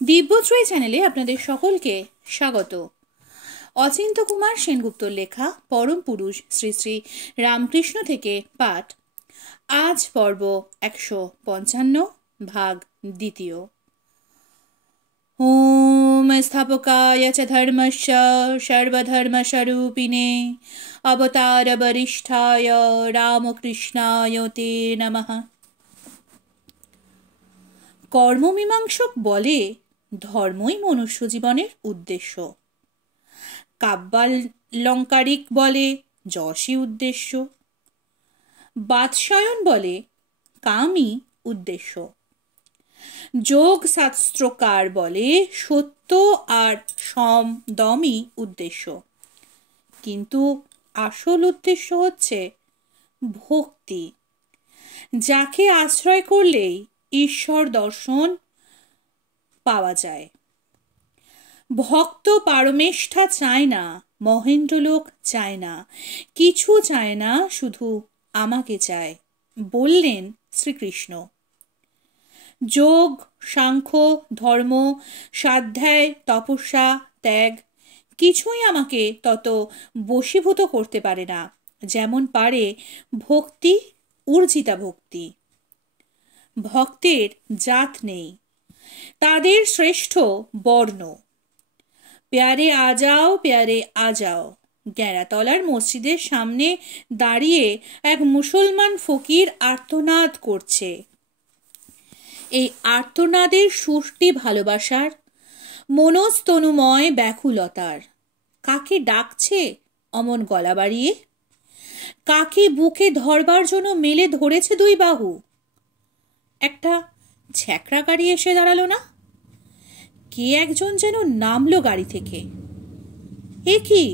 দিব্যত্রয়ী চ্যানেলে আপনাদের সকলকে স্বাগত। অচিন্ত কুমার সেনগুপ্তর লেখা পরম পুরুষ শ্রী শ্রী রামকৃষ্ণ থেকে পাঠ। আজ পর্ব 155, ভাগ দ্বিতীয়। ওম স্থাপকায় চ ধর্মস্য সর্বধর্মস্বরূপিণে অবতার বরিষ্ঠায় রামকৃষ্ণায় তে নমঃ। কর্মমীমাংসক বলে ধর্মই মনুষ্য জীবনের উদ্দেশ্য, কাব্যালঙ্কারিক বলে যশই উদ্দেশ্য, বাৎসায়ন বলে কামই উদ্দেশ্য, যোগ শাস্ত্রকার বলে সত্য আর সম দমই উদ্দেশ্য। কিন্তু আসল উদ্দেশ্য হচ্ছে ভক্তি, যাকে আশ্রয় করলেই ঈশ্বর দর্শন পাওয়া যায়। ভক্ত পারমেষ্ঠা চায় না, মহেন্দ্রলোক চায় না, কিছু চায় না, শুধু আমাকে চায়, বললেন শ্রীকৃষ্ণ। যোগ, সাংখ্য, ধর্ম, স্বাধ্যায়, তপস্যা, ত্যাগ কিছুই আমাকে তত বশীভূত করতে পারে না যেমন পারে ভক্তি, উর্জিতা ভক্তি। ভক্তের জাত নেই, তাদের শ্রেষ্ঠ বর্ণ। প্যারে আজাও, প্যারে আজাও। গ্যাড়াতলার মসজিদের সামনে দাঁড়িয়ে এক মুসলমান ফকির আর্তনাদ করছে। এই আর্তনাদের সুরটি ভালোবাসার, মনস্তনুময় ব্যাকুলতার। কাকে ডাকছে অমন গলা বাড়িয়ে? কাকে বুকে ধরবার জন্য মেলে ধরেছে দুই বাহু? একটা ছ্যাকরা গাড়ি এসে দাঁড়ালো না? কে একজন যেন নামলো গাড়ি থেকে। এ কি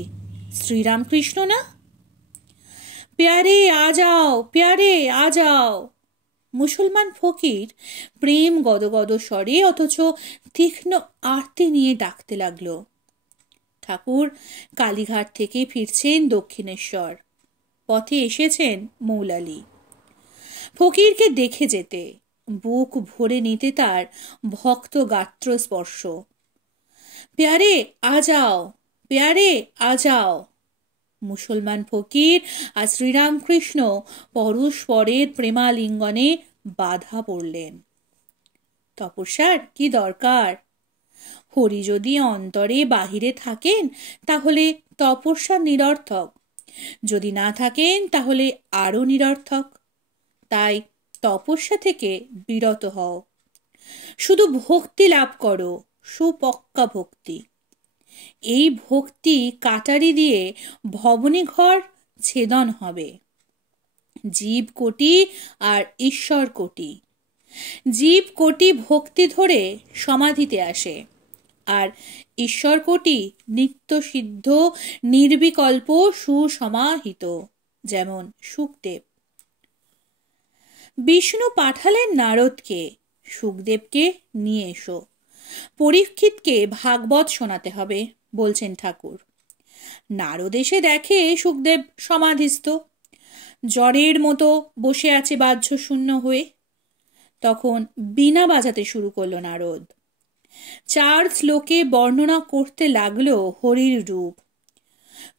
শ্রীরামকৃষ্ণ না? প্যারে আজাও, প্যারে আজাও। মুসলমান ফকির প্রেম গদগদ স্বরে অথচ তীক্ষ্ণ আরতি নিয়ে ডাকতে লাগলো। ঠাকুর কালীঘাট থেকে ফিরছেন দক্ষিণেশ্বর, পথে এসেছেন মৌলালি। ফকিরকে দেখে যেতে, বুক ভরে নিতে তার ভক্ত গাত্র স্পর্শ। প্যারে আজাও, প্যারে আজাও। মুসলমান ফকির আর শ্রীরামকৃষ্ণ পরস্পরের প্রেমালিঙ্গনে বাধা পড়লেন। তপস্যার কি দরকার? হরি যদি অন্তরে বাহিরে থাকেন তাহলে তপস্যা নিরর্থক, যদি না থাকেন তাহলে আরো নিরর্থক। তাই তপস্যা থেকে বিরত হও, শুধু ভক্তি লাভ করো, সুপক্কা ভক্তি। এই ভক্তি কাটারি দিয়ে ভবনী ঘর ছেদন হবে। জীব কোটি আর ঈশ্বর কোটি। জীব কোটি ভক্তি ধরে সমাধিতে আসে, আর ঈশ্বর কোটি নিত্য সিদ্ধ নির্বিকল্প সুসমাহিত, যেমন শুকদেব। বিষ্ণু পাঠালেন নারদকে, শুকদেবকে নিয়ে এসো। পরীক্ষিতকে ভাগবত শোনাতে হবে, বলছেন ঠাকুর। নারদ এসে দেখে শুকদেব সমাধিস্থ, জ্বরের মতো বসে আছে বাহ্য শূন্য হয়ে। তখন বীণা বাজাতে শুরু করলো নারদ। 4 শ্লোকে বর্ণনা করতে লাগলো হরির রূপ।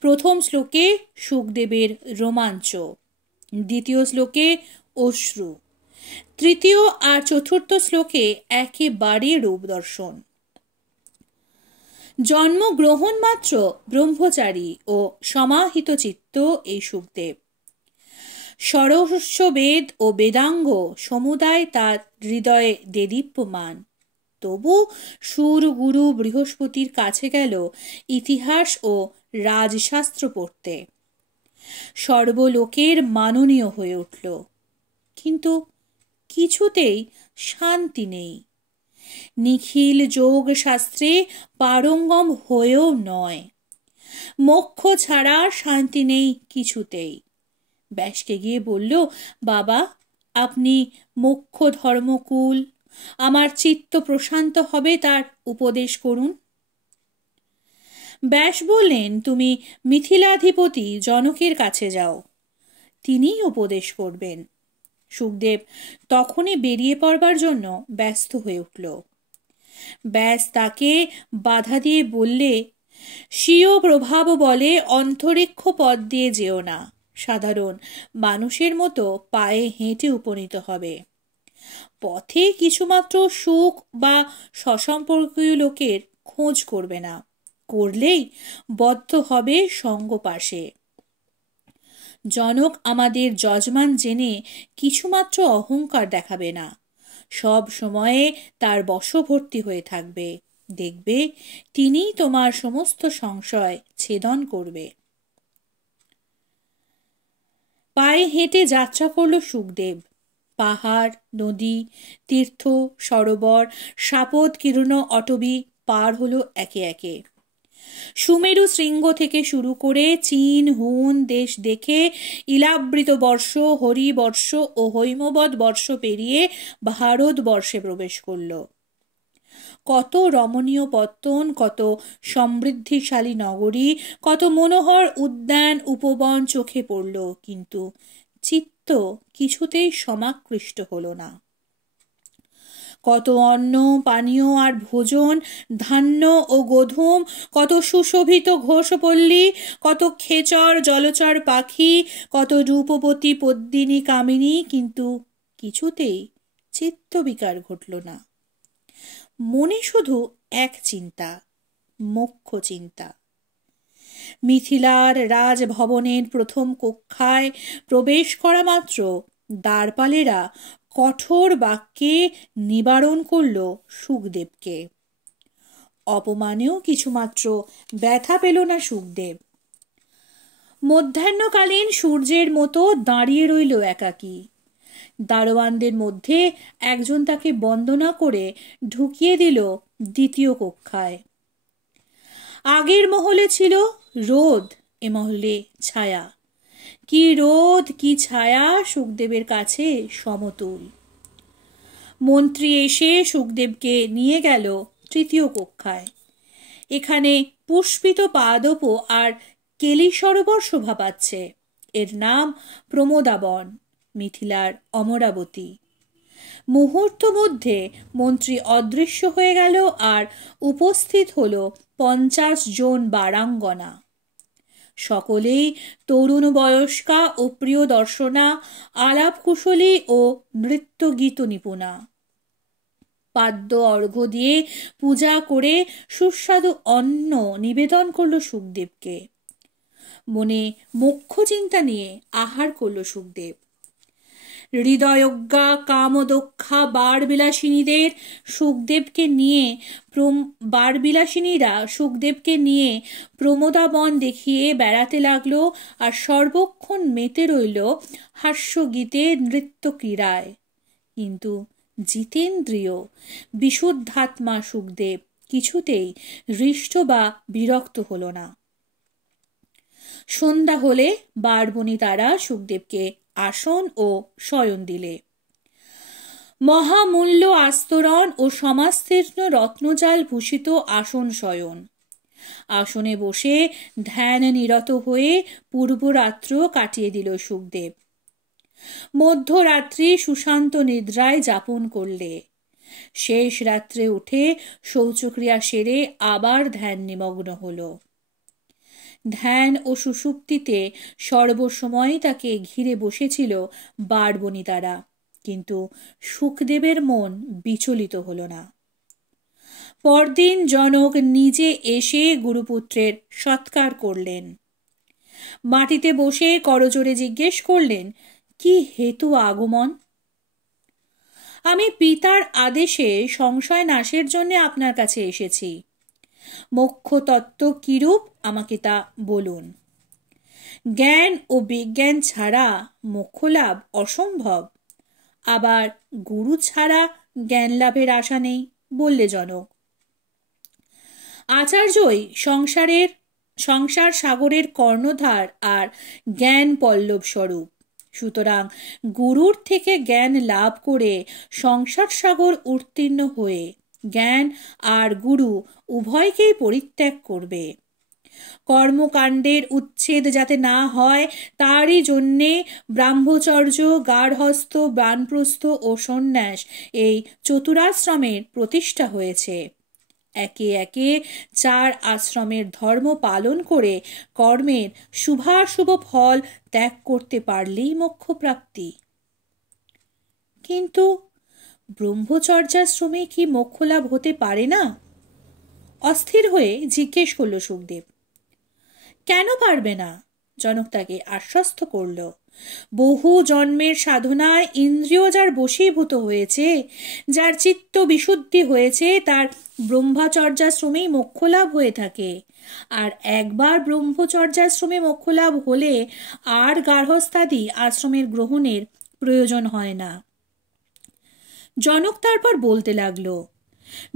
প্রথম শ্লোকে শুকদেবের রোমাঞ্চ, দ্বিতীয় শ্লোকে অশ্রু, তৃতীয় আর চতুর্থ শ্লোকে একেবারে রূপ দর্শন। জন্মগ্রহণ মাত্র ব্রহ্মচারী ও সমাহিত চিত্ত এই শুকদেব। ষোড়শ বেদ ও বেদাঙ্গ সমুদায় তার হৃদয়ে দেদীপ্যমান। তবু সুর গুরু বৃহস্পতির কাছে গেল ইতিহাস ও রাজশাস্ত্র পড়তে। সর্বলোকের মাননীয় হয়ে উঠল, কিন্তু কিছুতেই শান্তি নেই। নিখিল যোগ শাস্ত্রে পারঙ্গম হয়েও নয়। মোক্ষ ছাড়া শান্তি নেই কিছুতেই। ব্যাসকে গিয়ে বলল, বাবা আপনি মোক্ষ ধর্মকুল, আমার চিত্ত প্রশান্ত হবে তার উপদেশ করুন। ব্যাস বললেন, তুমি মিথিলাধিপতি জনকের কাছে যাও, তিনিই উপদেশ করবেন। শুকদেব তখনই বেরিয়ে পড়বার জন্য ব্যস্ত হয়ে উঠল। ব্যাস তাকে বাধা দিয়ে বললে, স্বীয় প্রভাব বলে অন্তরিক্ষ পথ দিয়ে যেও না, সাধারণ মানুষের মতো পায়ে হেঁটে উপনীত হবে। পথে কিছুমাত্র সুখ বা সসম্পর্কীয় লোকের খোঁজ করবে না, করলেই বদ্ধ হবে সঙ্গ পাশে। জনক আমাদের যজমান জেনে কিছুমাত্র অহংকার দেখাবে না, সব সময়ে তার বশবর্তী হয়ে থাকবে। দেখবে তিনি তোমার সমস্ত সংশয় ছেদন করবে। পায়ে হেঁটে যাত্রা করল সুখদেব। পাহাড়, নদী, তীর্থ, সরোবর, সাপদ কিরণ অটবি পার হলো একে একে। সুমেরু শৃঙ্গ থেকে শুরু করে চীন, হুন দেশ দেখে ইলাবৃত বর্ষ, হরিবর্ষ ও হৈমবৎ বর্ষ পেরিয়ে ভারতবর্ষে প্রবেশ করল। কত রমণীয় পত্তন, কত সমৃদ্ধিশালী নগরী, কত মনোহর উদ্যান উপবন চোখে পড়ল, কিন্তু চিত্ত কিছুতেই সমাকৃষ্ট হল না। কত অন্ন পানীয় আর ভোজন, ধান্য ও গোধূম, কত সুশোভিত ঘোষপল্লী, কত খেচর জলচর পাখি, কত রূপবতী পদ্মিনী কামিনী, কিন্তু কিছুতেই চিত্তবিকার ঘটল না। মনে শুধু এক চিন্তা, মোক্ষ চিন্তা। মিথিলার রাজভবনের প্রথম কক্ষায় প্রবেশ করা মাত্র দ্বারপালেরা কঠোর বাক্যে নিবারণ করল সুখদেবকে। অপমানেও কিছুমাত্র ব্যথা পেল না সুখদেব। মধ্যাহ্নকালীন সূর্যের মতো দাঁড়িয়ে রইল একাকী। দারোয়ানদের মধ্যে একজন তাকে বন্দনা করে ঢুকিয়ে দিল দ্বিতীয় কক্ষায়। আগের মহলে ছিল রোদ, এ মহলে ছায়া। কি রোদ কি ছায়া সুখদেবের কাছে সমতুল। মন্ত্রী এসে সুখদেবকে নিয়ে গেল তৃতীয় কক্ষায়। এখানে পুষ্পিত পাদপ আর কেলি সরোবর শোভা পাচ্ছে। এর নাম প্রমোদাবন, মিথিলার অমরাবতী। মুহূর্ত মধ্যে মন্ত্রী অদৃশ্য হয়ে গেল আর উপস্থিত হল 50 জন বারাঙ্গনা। সকলেই তরুণ বয়স্কা ও প্রিয় দর্শনা, আলাপ কুশলী ও নৃত্য গীত নিপুণা। পাদ্য অর্ঘ্য দিয়ে পূজা করে সুস্বাদু অন্ন নিবেদন করল সুখদেবকে। মনে মোক্ষ চিন্তা নিয়ে আহার করল সুখদেব। হৃদয়জ্ঞা কামদক্ষা বারবিলাসিনীদের সুখদেবকে নিয়ে বারবিলাসিনীরা সুখদেবকে নিয়ে প্রমোদাবন দেখিয়ে বেড়াতে লাগলো আর সর্বক্ষণ মেতে রইল হাস্যগীতে নৃত্য ক্রীড়ায়। কিন্তু জিতেন্দ্রিয় বিশুদ্ধাত্মা সুখদেব কিছুতেই হৃষ্ট বা বিরক্ত হল না। সন্ধ্যা হলে বারবণিতারা সুখদেবকে আসন ও শয়ন দিলে। মহামূল্য আস্তরণ ও সমাস্তীর্ণ রত্নজাল ভূষিত আসন শয়ন। আসনে বসে ধ্যান নিরত হয়ে পূর্বরাত্র কাটিয়ে দিল সুখদেব। মধ্যরাত্রি সুশান্ত নিদ্রায় যাপন করলে। শেষ রাত্রে উঠে শৌচক্রিয়া সেরে আবার ধ্যান নিমগ্ন হল। ধ্যান ও সুষুপ্তিতে সর্বসময় তাকে ঘিরে বসেছিল বারবণিতারা, কিন্তু সুখদেবের মন বিচলিত হল না। পরদিন জনক নিজে এসে গুরুপুত্রের সৎকার করলেন। মাটিতে বসে করজোড়ে জিজ্ঞেস করলেন, কি হেতু আগমন? আমি পিতার আদেশে সংশয় নাশের জন্য আপনার কাছে এসেছি। মোক্ষ তত্ত্ব কিরূপ আমাকে তা বলুন। জ্ঞান ও বিজ্ঞান ছাড়া মোক্ষ লাভ অসম্ভব, আবার গুরু ছাড়া জ্ঞান লাভের আশা নেই, বললে জনক। আচার্যই সংসার সাগরের কর্ণধার আর জ্ঞান পল্লব স্বরূপ। সুতরাং গুরুর থেকে জ্ঞান লাভ করে সংসার সাগর উত্তীর্ণ হয়ে জ্ঞান আর গুরু উভয়কেই পরিত্যাগ করবে। কর্মকাণ্ডের উচ্ছেদ যাতে না হয় তারই জন্যে ব্রাহ্মচর্য, গার্হস্থ্য, বানপ্রস্থ ও সন্ন্যাস এই চতুরাশ্রমের প্রতিষ্ঠা হয়েছে। একে একে 4 আশ্রমের ধর্ম পালন করে কর্মের শুভাশুভ ফল ত্যাগ করতে পারলেই মোক্ষপ্রাপ্তি। কিন্তু ব্রহ্মচর্যাশ্রমে কি মোক্ষলাভ হতে পারে না? অস্থির হয়ে জিজ্ঞেস করল সুখদেব। কেন পারবে না? জনক তাকে আশ্বস্ত করল। বহু জন্মের সাধনায় ইন্দ্রিয় যার বশীভূত হয়েছে, যার চিত্ত বিশুদ্ধি হয়েছে, তার ব্রহ্মচর্যাশ্রমেই মোক্ষলাভ হয়ে থাকে। আর একবার ব্রহ্মচর্যাশ্রমে মোক্ষলাভ হলে আর গার্হস্থ্যাদি আশ্রমের গ্রহণের প্রয়োজন হয় না। জনক তারপর বলতে লাগলো,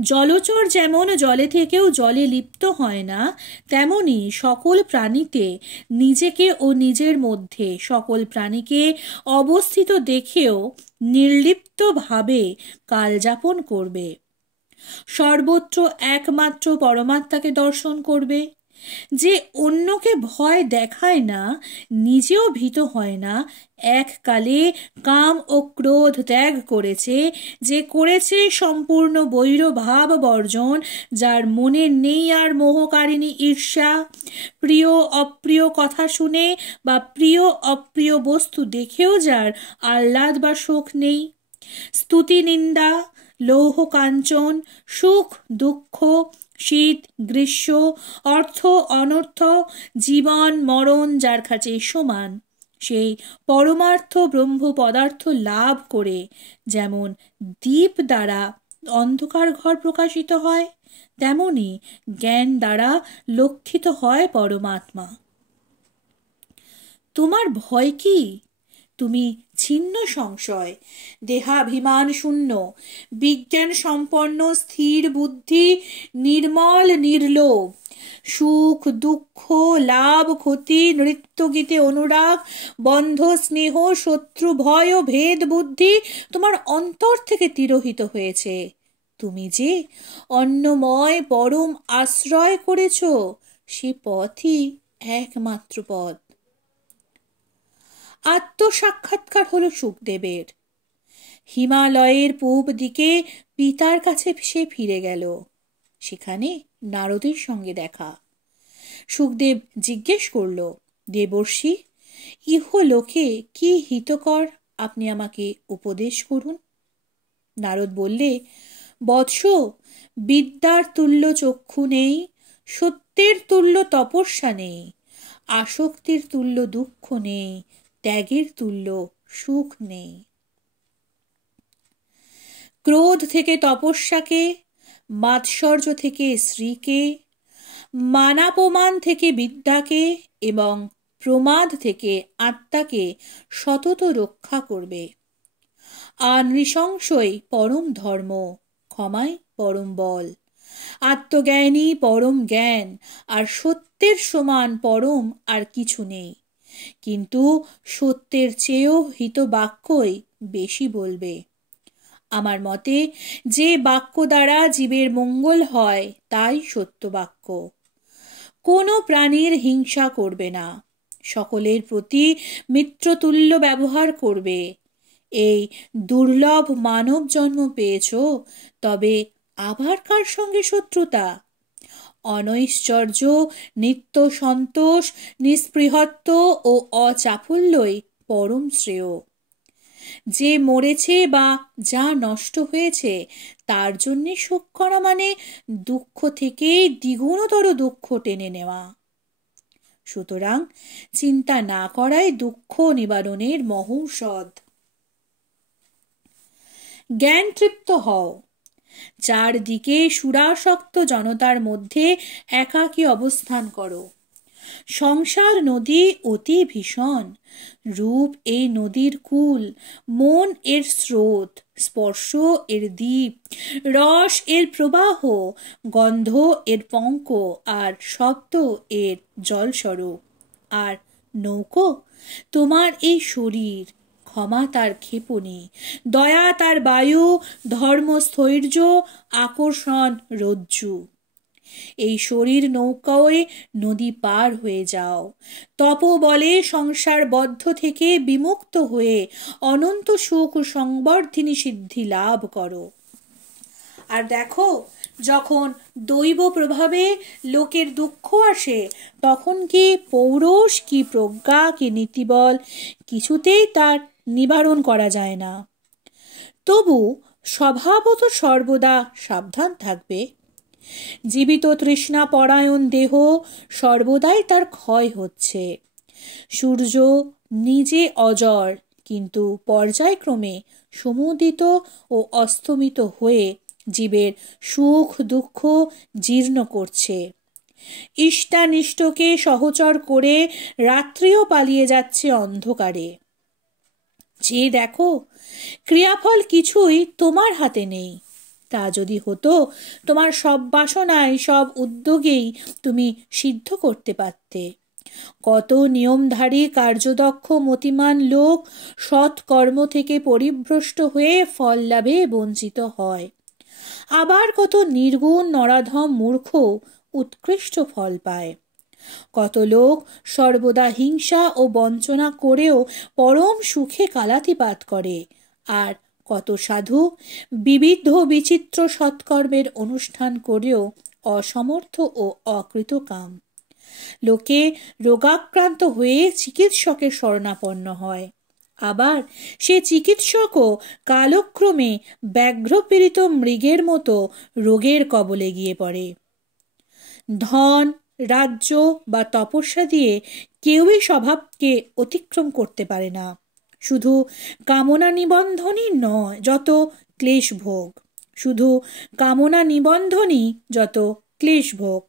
জলচর যেমন জলে থেকেও জলে লিপ্ত হয় না, তেমনি সকল প্রাণীতে নিজেকে ও নিজের মধ্যে সকল প্রাণীকে অবস্থিত দেখেও নির্লিপ্তভাবে কালযাপন করবে। সর্বত্র একমাত্র পরমাত্মাকে দর্শন করবে। যে অন্যকে ভয় দেখায় না, নিজেও ভীত হয় না, এককালে কাম ও ক্রোধ ত্যাগ করেছে, যে করেছে সম্পূর্ণ বৈরভাব বর্জন, যার মনে নেই আর মোহকারিণী ঈর্ষা, প্রিয় অপ্রিয় কথা শুনে বা প্রিয় অপ্রিয় বস্তু দেখেও যার আহ্লাদ বা শোক নেই, স্তুতি নিন্দা লৌহ কাঞ্চন, সুখ দুঃখ, শীত গ্রীষ্ম, অর্থ অনর্থ, জীবন মরণ যার কাছে সমান, সেই পরমার্থ ব্রহ্ম পদার্থ লাভ করে যেমন দীপ দ্বারা অন্ধকার ঘর প্রকাশিত হয়, তেমনি জ্ঞান দ্বারা লক্ষিত হয় পরমাত্মা। তোমার ভয় কি? তুমি ছিন্ন সংশয়, দেহাভিমান শূন্য, বিজ্ঞান সম্পন্ন, স্থির বুদ্ধি, নির্মল নির্লোভ, সুখ দুঃখ লাভ ক্ষতি নৃত্যগীতে অনুরাগ, বন্ধ স্নেহ শত্রু ভয় ও ভেদ বুদ্ধি তোমার অন্তর থেকে তিরোহিত হয়েছে। তুমি যে অন্নময় পরম আশ্রয় করেছ, সে পথই একমাত্র পথ। আত্মসাক্ষাৎকার হলো সুখদেবের। হিমালয়ের পূব দিকে পিতার কাছে সে ফিরে গেল। সেখানে নারদের সঙ্গে দেখা। সুখদেব জিজ্ঞেস করল, দেবর্ষি, ইহলোকে কি হিতকর আপনি আমাকে উপদেশ করুন। নারদ বললে, বৎস, বিদ্যার তুল্য চক্ষু নেই, সত্যের তুল্য তপস্যা নেই, আসক্তির তুল্য দুঃখ নেই, ত্যাগের তুল্য সুখ নেই। ক্রোধ থেকে তপস্যাকে, মাৎসর্য থেকে স্ত্রীকে, মানাপমান থেকে বিদ্যাকে এবং প্রমাদ থেকে আত্মাকে সতত রক্ষা করবে। আর নৃশংসই পরম ধর্ম, ক্ষমাই পরম বল, আত্মজ্ঞানী পরম জ্ঞান, আর সত্যের সমান পরম আর কিছু নেই। কিন্তু সত্যের চেয়েও হিত বাক্যই বেশি বলবে। আমার মতে যে বাক্য দ্বারা জীবের মঙ্গল হয় তাই সত্য বাক্য। কোনো প্রাণীর হিংসা করবে না, সকলের প্রতি মিত্রতুল্য ব্যবহার করবে। এই দুর্লভ মানব জন্ম পেয়েছ, তবে আবার কার সঙ্গে শত্রুতা? অনৈশ্চর্য, নিত্য সন্তোষ, নিস্পৃহত্ব ও অচাপল্যই পরম শ্রেয়। যে মরেছে বা যা নষ্ট হয়েছে তার জন্য শোক করা মানে দুঃখ থেকে দ্বিগুণতর দুঃখ টেনে নেওয়া। সুতরাং চিন্তা না করাই দুঃখ নিবারণের মহৌষধ। জ্ঞান তৃপ্ত হও। চারদিকে সুরাসক্ত জনতার মধ্যে একাকী অবস্থান করো। সংসার নদী অতি ভীষণ। রূপ এই নদীর কূল, মন এর স্রোত, স্পর্শ এর দ্বীপ, রস এর প্রবাহ, গন্ধ এর পঙ্ক, আর শব্দ এর জলস্বরূপ। আর নৌকো তোমার এই শরীর, ক্ষমা তার ক্ষেপণী, দয়া তার বায়ু, ধর্ম স্থৈর্য, আকর্ষণ রজ্জু। এই শরীর নৌকায় নদী পার হয়ে যাও। তপবলে সংসারবদ্ধ থেকে বিমুক্ত হয়ে অনন্ত সুখ সংবর্ধিনী সিদ্ধি লাভ করো। আর দেখো, যখন দৈব প্রভাবে লোকের দুঃখ আসে, তখন কি পৌরুষ, কি প্রজ্ঞা, কি নীতিবল কিছুতেই তার নিবারণ করা যায় না। তবু স্বভাবত সর্বদা সাবধান থাকবে। জীবিত তৃষ্ণা পরায়ণ দেহ সর্বদাই তার ক্ষয় হচ্ছে। সূর্য নিজে অজর, কিন্তু পর্যায়ক্রমে সমুদিত ও অস্তমিত হয়ে জীবের সুখ দুঃখ জীর্ণ করছে। ইষ্টানিষ্টকে সহচর করে রাত্রিও পালিয়ে যাচ্ছে অন্ধকারে। যে দেখো, ক্রিয়াফল কিছুই তোমার হাতে নেই। তা যদি হতো, তোমার সব বাসনায়, সব উদ্যোগেই তুমি সিদ্ধ করতে পারতে। কত নিয়মধারী কার্যদক্ষ মতিমান লোক সৎ কর্ম থেকে পরিভ্রষ্ট হয়ে ফল লাভে বঞ্চিত হয়। আবার কত নির্গুণ নরাধম মূর্খ উৎকৃষ্ট ফল পায়। কত লোক সর্বদা হিংসা ও বঞ্চনা করেও পরম সুখে কালাতিপাত করে। আর কত সাধু বিবিধ বিচিত্র সৎকর্মের অনুষ্ঠান করেও অসমর্থ ও অকৃতকাম। লোকে রোগাক্রান্ত হয়ে চিকিৎসকের শরণাপন্ন হয়। আবার সে চিকিৎসকও কালক্রমে ব্যাঘ্রপীড়িত মৃগের মতো রোগের কবলে গিয়ে পড়ে। ধন, রাজ্য বা তপস্যা দিয়ে কেউই স্বভাবকে অতিক্রম করতে পারে না। শুধু কামনা নিবন্ধনই নয়, যত ক্লেশ ভোগ। শুধু কামনা নিবন্ধনই যত ক্লেশ ভোগ।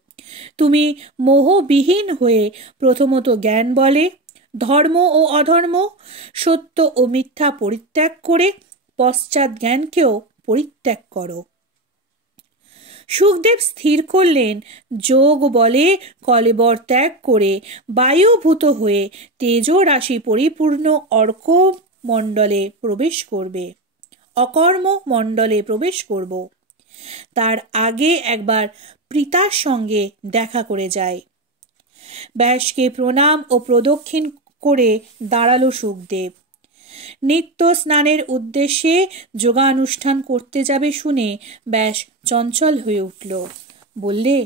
তুমি মোহবিহীন হয়ে প্রথমত জ্ঞান বলে, ধর্ম ও অধর্ম, সত্য ও মিথ্যা পরিত্যাগ করে পশ্চাৎ জ্ঞানকেও পরিত্যাগ করো। সুখদেব স্থির করলেন, যোগ বলে কলেবর ত্যাগ করে বায়ুভূত হয়ে তেজ রাশি পরিপূর্ণ অর্ক মণ্ডলে প্রবেশ করবে, অকর্ম মণ্ডলে প্রবেশ করব। তার আগে একবার পিতার সঙ্গে দেখা করে যায়। ব্যাসকে প্রণাম ও প্রদক্ষিণ করে দাঁড়ালো সুখদেব। নিত্য স্নানের উদ্দেশ্যে যোগানুষ্ঠান করতে যাবে শুনে ব্যাস চঞ্চল হয়ে উঠল। বললে,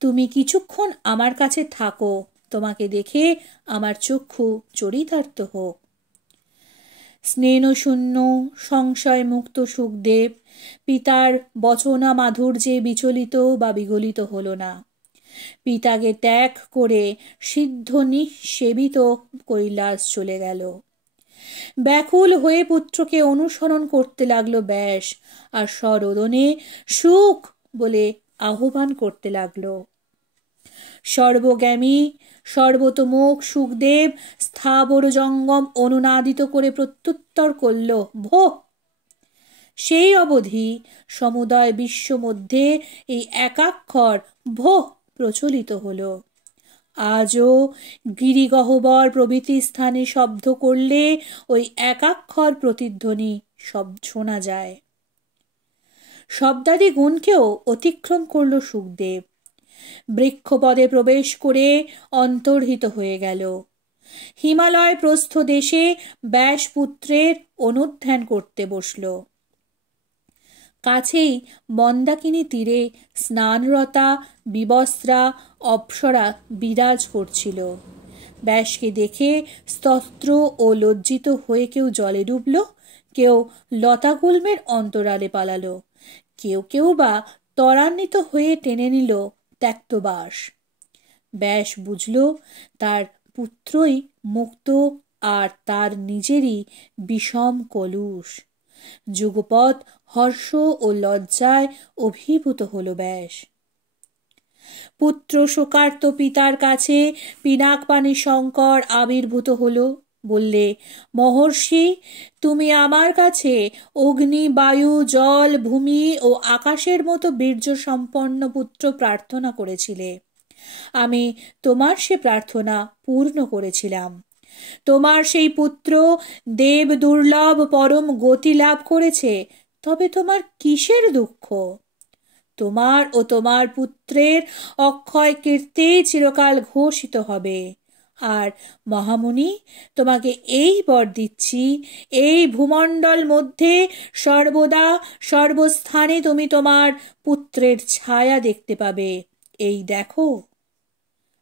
তুমি কিছুক্ষণ আমার কাছে থাকো, তোমাকে দেখে আমার চক্ষু চরিতার্থ হোক। স্নেহশূন্য সংশয় মুক্ত সুখদেব পিতার বচনা মাধুর্যে বিচলিত বা বিগলিত হল না। পিতাকে ত্যাগ করে সিদ্ধ নিঃসেবিত কৈলাস চলে গেল। ব্যাকুল হয়ে পুত্রকে অনুসরণ করতে লাগলো ব্যাস, আর সরোদনে সুখ বলে আহ্বান করতে লাগলো। সর্বজ্ঞামী সর্বতোমুখ সুখদেব স্থাবর জঙ্গম অনুনাদিত করে প্রত্যুত্তর করল, ভো। সেই অবধি সমুদয় বিশ্ব মধ্যে এই একাক্ষর ভো প্রচলিত হলো। আজও গিরিগহ্বর প্রভৃতি স্থানে শব্দ করলে ওই একাক্ষর প্রতিধ্বনি শোনা যায়। শব্দাদি গুণকেও অতিক্রম করল সুখদেব। বৃক্ষপদে প্রবেশ করে অন্তর্হিত হয়ে গেল। হিমালয় প্রস্থ দেশে ব্যাসপুত্রের অনুধ্যান করতে বসল। কাছেই মন্দাকিনী তীরে স্নানরতা বিবস্ত্রা অপ্সরা বিরাজ করছিল। ব্যাসকে দেখে স্তত্র ও লজ্জিত হয়ে কেউ জলে ডুবল, কেউ লতাগুল্মের অন্তরালে পালালো, কেউ কেউ বা ত্বরান্বিত হয়ে টেনে নিল ত্যক্তবাস। ব্যাস বুঝল তার পুত্রই মুক্ত আর তার নিজেরই বিষম কলুষ। যুগপৎ হর্ষ ও লজ্জায় অভিভূত হল ব্যাস। পুত্র শোকার্ত পিতার কাছে পিনাকপাণি শঙ্কর আবির্ভূত হল। বললে, মহর্ষি, তুমি আমার কাছে অগ্নি, বায়ু, জল, ভূমি ও আকাশের মতো বীর্য সম্পন্ন পুত্র প্রার্থনা করেছিলে। আমি তোমার সে প্রার্থনা পূর্ণ করেছিলাম। তোমার সেই পুত্র দেব দুর্লভ পরম গতি লাভ করেছে, তবে তোমার কিসের দুঃখ? তোমার ও তোমার পুত্রের অক্ষয় কীর্তি চিরকাল ঘোষিত হবে। আর মহামুনি, তোমাকে এই বর দিচ্ছি, এই ভূমণ্ডল মধ্যে সর্বদা সর্বস্থানে তুমি তোমার পুত্রের ছায়া দেখতে পাবে। এই দেখো।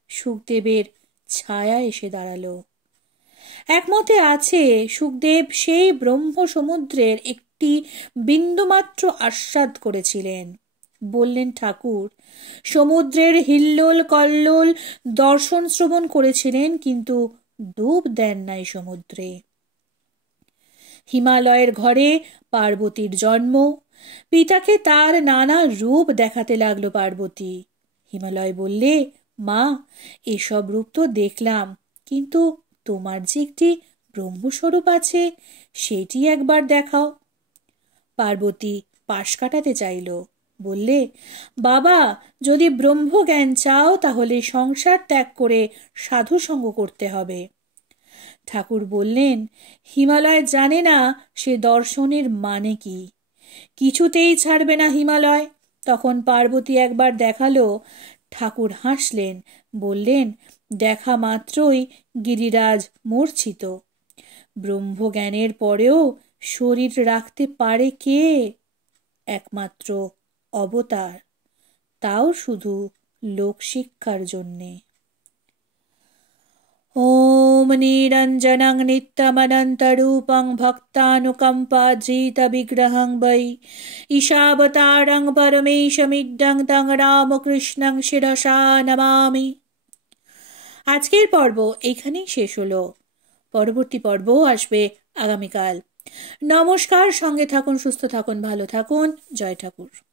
সুখদেবের ছায়া এসে দাঁড়ালো। একমতে আছে সুখদেব সেই ব্রহ্ম সমুদ্রের একটি বিন্দুমাত্র আস্বাদ করেছিলেন। বললেন ঠাকুর, সমুদ্রের হিল্লোল কল্লোল দর্শন শ্রবণ করেছিলেন, কিন্তু ডুব দেন নাই সমুদ্রে। হিমালয়ের ঘরে পার্বতীর জন্ম। পিতাকে তার নানা রূপ দেখাতে লাগলো পার্বতী। হিমালয় বললে, মা, এসব রূপ তো দেখলাম, কিন্তু তোমার যে একটি ব্রহ্মস্বরূপ আছে, সেটি একবার দেখাও। পার্বতী পাশ কাটাতে চাইল। বললে, বাবা, যদি ব্রহ্মজ্ঞান চাও তাহলে সংসার ত্যাগ করে সাধু সঙ্গ করতে হবে। ঠাকুর বললেন, হিমালয় জানে না সে দর্শনের মানে কি। কিছুতেই ছাড়বে না হিমালয়। তখন পার্বতী একবার দেখালো। ঠাকুর হাসলেন, বললেন, দেখা মাত্রই গিরিরাজ মূর্ছিত। ব্রহ্মজ্ঞানের পরেও শরীর রাখতে পারে কে? একমাত্র অবতার, তাও শুধু লোকশিক্ষার জন্যে। ওম নিরঞ্জনং নিত্যমনন্তরূপং ভক্তানুকম্পাজিত বিগ্রহং বৈ ঈশাবতারং পরমেশমিড্ডং তং রামকৃষ্ণং শিরসা নমামি। আজকের পর্ব এইখানেই শেষ হলো। পরবর্তী পর্ব আসবে আগামীকাল। নমস্কার, সঙ্গে থাকুন, সুস্থ থাকুন, ভালো থাকুন। জয় ঠাকুর।